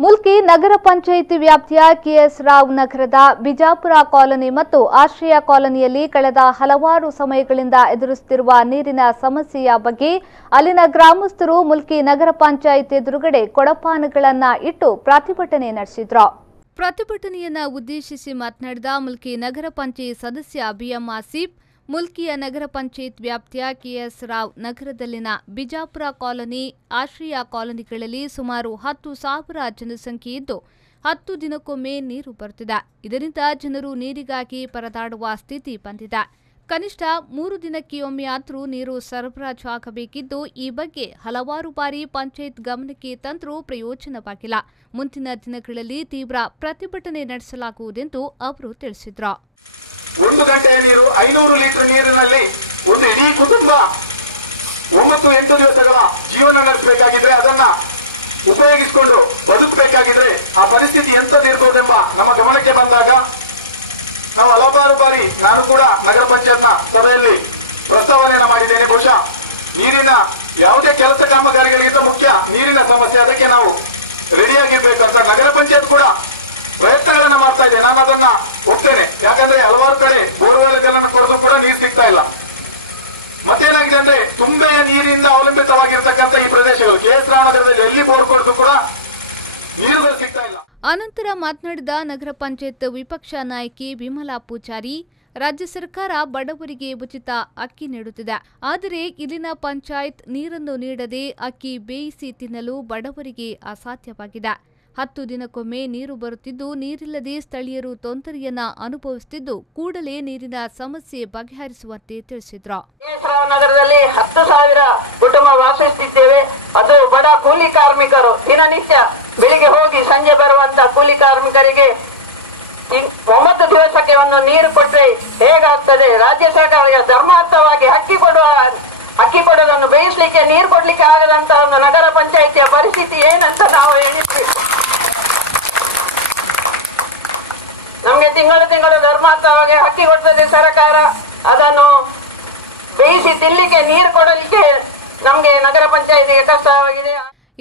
ಮುಲ್ಕಿ ನಗರ ಪಂಚಾಯಿತಿ ವ್ಯಾಪ್ತಿಯ ಕೆಎಸ್ ರಾವ್ ನಗರದ ಬಿಜಾಪುರ ಕಾಲೋನಿ ಮತ್ತು ಆಶ್ರಯ ಕಾಲೋನಿಯಲ್ಲಿ ಕಳೆದ ಹಲವಾರು ಸಮಯಗಳಿಂದ ಎದುರಿಸುತ್ತಿರುವ ನೀರಿನ ಸಮಸ್ಯೆಯ ಬಗ್ಗೆ ಅಲ್ಲಿನ ಗ್ರಾಮಸ್ಥರು ಮುಲ್ಕಿ ನಗರ ಪಂಚಾಯಿತಿ ಎದುರುಗಡೆ ಕೊಡಪಾನಗಳನ್ನು ಇಟ್ಟು ಪ್ರತಿಭಟನೆ ನಡೆಸಿದರು. ಪ್ರತಿಭಟನೆಯನ್ನು ಉದ್ದೇಶಿಸಿ ಮಾತನಾಡಿದ ಮುಲ್ಕಿ ನಗರ ಪಂಚಾಯತ್ ಸದಸ್ಯ ಬಿಎಂ ಆಸಿಫ್, ಮುಲ್ಕಿಯ ನಗರ ಪಂಚಾಯತ್ ವ್ಯಾಪ್ತಿಯ ಕೆಎಸ್ ರಾವ್ ನಗರದಲ್ಲಿನ ಬಿಜಾಪುರ ಕಾಲೋನಿ, ಆಶ್ರಯ ಕಾಲೋನಿಗಳಲ್ಲಿ ಸುಮಾರು 10,000 ಜನಸಂಖ್ಯೆ ಇದ್ದು 10 ದಿನಕ್ಕೊಮ್ಮೆ ನೀರು ಬರುತ್ತಿದೆ. ಇದರಿಂದ ಜನರು ನೀರಿಗಾಗಿ ಪರದಾಡುವ ಸ್ಥಿತಿ ಬಂದಿದೆ. ಕನಿಷ್ಠ 3 ದಿನಕ್ಕೆ ಒಮ್ಮೆಯಾದರೂ ನೀರು ಸರಬರಾಜು ಆಗಬೇಕಿದ್ದು, ಈ ಬಗ್ಗೆ ಹಲವಾರು ಬಾರಿ ಪಂಚಾಯತ್ ಗಮನಕ್ಕೆ ತಂದರೂ ಪ್ರಯೋಜನವಾಗಿಲ್ಲ. ಮುಂದಿನ ದಿನಗಳಲ್ಲಿ ತೀವ್ರ ಪ್ರತಿಭಟನೆ ನಡೆಸಲಾಗುವುದೆಂದು ಅವರು ತಿಳಿಸಿದರು. 1 ಗಂಟೆಯ ನೀರು 500 ಲೀಟರ್ ನೀರಿನಲ್ಲಿ ಒಂದು ಇಡೀ ಕುಟುಂಬ 9-8 ದಿವಸಗಳ ಜೀವನ ನಡೆಸಬೇಕಾಗಿದ್ರೆ, ಅದನ್ನ ಉಪಯೋಗಿಸಿಕೊಂಡು ಬದುಕಬೇಕಾಗಿದ್ರೆ ಆ ಪರಿಸ್ಥಿತಿ ಎಂತದಿರಬಹುದೆಂಬ ನಮ್ಮ ಗಮನಕ್ಕೆ ಬಂದಾಗ ನಾವು ಹಲವಾರು ಬಾರಿ ನಾನು ಕೂಡ ನಗರ ಪಂಚಾಯತ್ನ ಸಭೆಯಲ್ಲಿ ಪ್ರಸ್ತಾವನೆಯನ್ನು ಮಾಡಿದ್ದೇನೆ. ಬಹುಶಃ ನೀರಿನ ಯಾವುದೇ ಕೆಲಸ ಕಾಮಗಾರಿಗಳಿಗಿಂತ ಮುಖ್ಯ ನೀರಿನ ಸಮಸ್ಯೆ, ಅದಕ್ಕೆ ನಾವು ರೆಡಿಯಾಗಿರ್ಬೇಕಂತ ನಗರ ಪಂಚಾಯತ್ ಕೂಡ ಪ್ರಯತ್ನಗಳನ್ನ ಮಾಡ್ತಾ ಇದೆ. ನಾನು ಅದನ್ನ ಒಪ್ತೇನೆ. ಯಾಕಂದ್ರೆ ಹಲವಾರು ಕಡೆ ಬೋರ್ವೆಲ್ಗಳನ್ನು ಕೊಡೋದು ಕೂಡ ನೀರು ಸಿಗ್ತಾ ಇಲ್ಲ. ಮತ್ತೇನಾಗಿದೆ ಅಂದ್ರೆ ತುಂಬೆಯ ನೀರಿನಿಂದ ಅವಲಂಬಿತವಾಗಿರ್ತಕ್ಕಂಥ ಈ ಪ್ರದೇಶಗಳು ಕೆಎಸ್ ರಾವ್ ನಗರದಲ್ಲಿ ಎಲ್ಲಿ ಬೋರ್ ಕೊಡೋದು ಕೂಡ ನೀರುಗಳು ಸಿಗ್ತಾ ಇಲ್ಲ. ಅನಂತರ ಮಾತನಾಡಿದ ನಗರ ಪಂಚಾಯತ್ ವಿಪಕ್ಷ ನಾಯಕಿ ವಿಮಲಾ ಪೂಜಾರಿ, ರಾಜ್ಯ ಸರ್ಕಾರ ಬಡವರಿಗೆ ಉಚಿತ ಅಕ್ಕಿ ನೀಡುತ್ತಿದೆ. ಆದರೆ ಇಲ್ಲಿನ ಪಂಚಾಯತ್ ನೀರನ್ನು ನೀಡದೆ ಅಕ್ಕಿ ಬೇಯಿಸಿ ತಿನ್ನಲು ಬಡವರಿಗೆ ಅಸಾಧ್ಯವಾಗಿದೆ. 10 ದಿನಕ್ಕೊಮ್ಮೆ ನೀರು ಬರುತ್ತಿದ್ದು, ನೀರಿಲ್ಲದೆ ಸ್ಥಳೀಯರು ತೊಂದರೆಯನ್ನ ಅನುಭವಿಸುತ್ತಿದ್ದು, ಕೂಡಲೇ ನೀರಿನ ಸಮಸ್ಯೆ ಬಗೆಹರಿಸುವಂತೆ ತಿಳಿಸಿದ್ರು. ನಗರದಲ್ಲಿ 10,000 ಕುಟುಂಬ ವಾಸಿಸುತ್ತಿದ್ದೇವೆ. ಅದು ಬಡ ಕೂಲಿ ಕಾರ್ಮಿಕರು. ದಿನನಿತ್ಯ ಬೆಳಿಗ್ಗೆ ಹೋಗಿ ಸಂಜೆ ಬರುವಂತ ಕೂಲಿ ಕಾರ್ಮಿಕರಿಗೆ 9 ದಿವಸಕ್ಕೆ ಒಂದು ನೀರು ಕೊಟ್ಟರೆ ಹೇಗಾಗ್ತದೆ? ರಾಜ್ಯ ಸರ್ಕಾರ ಧರ್ಮಾರ್ಥವಾಗಿ ಅಕ್ಕಿ ಕೊಡೋದನ್ನು ಬೇಯಿಸಲಿಕ್ಕೆ ನೀರು ಕೊಡ್ಲಿಕ್ಕೆ ಆಗದಂತ ಒಂದು ನಗರ ಪಂಚಾಯಿತಿಯ ಪರಿಸ್ಥಿತಿ ಏನಂತ ನಾವು ಹೇಳಿದ್ವಿ. ನಮ್ಗೆ ತಿಂಗಳು ಧರ್ಮಾರ್ಥವಾಗಿ ಅಕ್ಕಿ ಕೊಡ್ತದೆ ಸರ್ಕಾರ, ಅದನ್ನು ಬೇಯಿಸಿ ತಿನ್ಲಿಕ್ಕೆ ನೀರು ಕೊಡಲಿಕ್ಕೆ ನಮ್ಗೆ ನಗರ ಪಂಚಾಯಿತಿಗೆ ಕಷ್ಟವಾಗಿದೆ.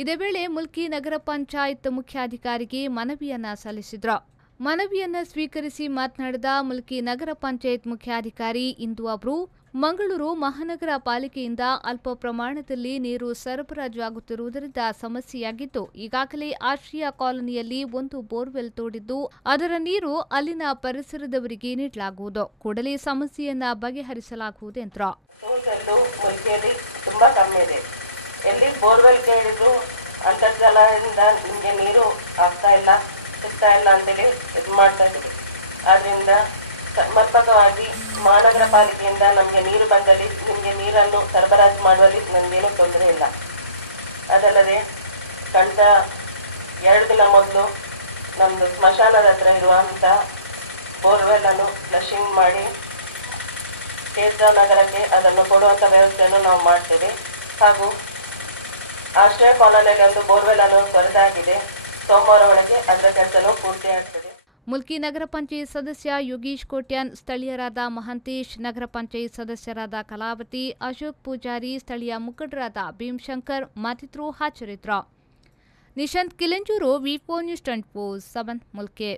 ಇದೇ ವೇಳೆ ಮುಲ್ಕಿ ನಗರ ಪಂಚಾಯತ್ ಮುಖ್ಯಾಧಿಕಾರಿಗೆ ಮನವಿಯನ್ನ ಸಲ್ಲಿಸಿದ್ರು. ಮನವಿಯನ್ನ ಸ್ವೀಕರಿಸಿ ಮಾತನಾಡಿದ ಮುಲ್ಕಿ ನಗರ ಪಂಚಾಯತ್ ಮುಖ್ಯಾಧಿಕಾರಿ ಇಂದು ಅವರು, ಮಂಗಳೂರು ಮಹಾನಗರ ಪಾಲಿಕೆಯಿಂದ ಅಲ್ಪ ಪ್ರಮಾಣದಲ್ಲಿ ನೀರು ಸರಬರಾಜು ಆಗುತ್ತಿರುವುದರಿಂದ ಸಮಸ್ಯೆಯಾಗಿದ್ದು, ಈಗಾಗಲೇ ಆಶ್ರಯ ಕಾಲೋನಿಯಲ್ಲಿ ಒಂದು ಬೋರ್ವೆಲ್ ತೋಡಿದ್ದು, ಅದರ ನೀರು ಅಲ್ಲಿನ ಪರಿಸರದವರಿಗೆ ನೀಡಲಾಗುವುದು. ಕೂಡಲೇ ಸಮಸ್ಯೆಯನ್ನ ಬಗೆಹರಿಸಲಾಗುವುದು ಎಂದರು. ಮುಲ್ಕಿಯಲ್ಲಿ ತುಂಬಾ ಕಮ್ಮಿ ಇದೆ. ಎಲ್ಲಿ ಬೋರ್ವೆಲ್ ಕೇಳಿದ್ರು ಅಂತರ್ಜಲದಿಂದ ನಿಮಗೆ ನೀರು ಸಿಗ್ತಾ ಇಲ್ಲ ಅಂತೇಳಿ ಇದು ಮಾಡ್ತಾ ಇದ್ದೀವಿ. ಆದ್ರಿಂದ ಸಮರ್ಪಕವಾಗಿ ಮಹಾನಗರ ಪಾಲಿಕೆಯಿಂದ ನಮಗೆ ನೀರು ಬಂದಲ್ಲಿ ನಿಮಗೆ ನೀರನ್ನು ಸರಬರಾಜು ಮಾಡುವಲ್ಲಿ ನಮಗೇನು ತೊಂದರೆ ಇಲ್ಲ. ಅದಲ್ಲದೆ ಕಳೆದ 2 ದಿನ ಮೊದಲು ನಮ್ಮದು ಸ್ಮಶಾನದ ಹತ್ರ ಇರುವಂಥ ಬೋರ್ವೆಲ್ ಅನ್ನು ಫ್ಲಶಿಂಗ್ ಮಾಡಿ ಕೆಎಸ್ ರಾವ್ ನಗರಕ್ಕೆ ಅದನ್ನು ಕೊಡುವಂಥ ವ್ಯವಸ್ಥೆಯನ್ನು ನಾವು ಮಾಡ್ತೇವೆ. ಹಾಗೂ ಆಶ್ರಯ ಕಾಲೋನಿಯಲ್ಲಿ ಒಂದು ಬೋರ್ವೆಲ್ ಅನ್ನು ಕೊರೆದಾಗಿದೆ. ಸೋಮವಾರ ಒಳಗೆ ಅದರ ಕೆಲಸನೂ ಪೂರ್ತಿ ಆಗ್ತದೆ. ಮುಲ್ಕಿ ನಗರ ಪಂಚಾಯತ್ ಸದಸ್ಯ ಯೋಗೀಶ್ ಕೋಟ್ಯಾನ್, ಸ್ಥಳೀಯರಾದ ಮಹಾಂತೇಶ್, ನಗರ ಪಂಚಾಯತ್ ಸದಸ್ಯರಾದ ಕಲಾವತಿ, ಅಶೋಕ್ ಪೂಜಾರಿ, ಸ್ಥಳೀಯ ಮುಖಂಡರಾದ ಭೀಮಶಂಕರ್ ಮತ್ತಿತರರು ಹಾಜರಿದ್ದರು. ನಿಶಾಂತ್ ಕಿಲೆಂಜೂರು, ವಿ4 ನ್ಯೂಸ್ 24/7 ಮುಲ್ಕಿ.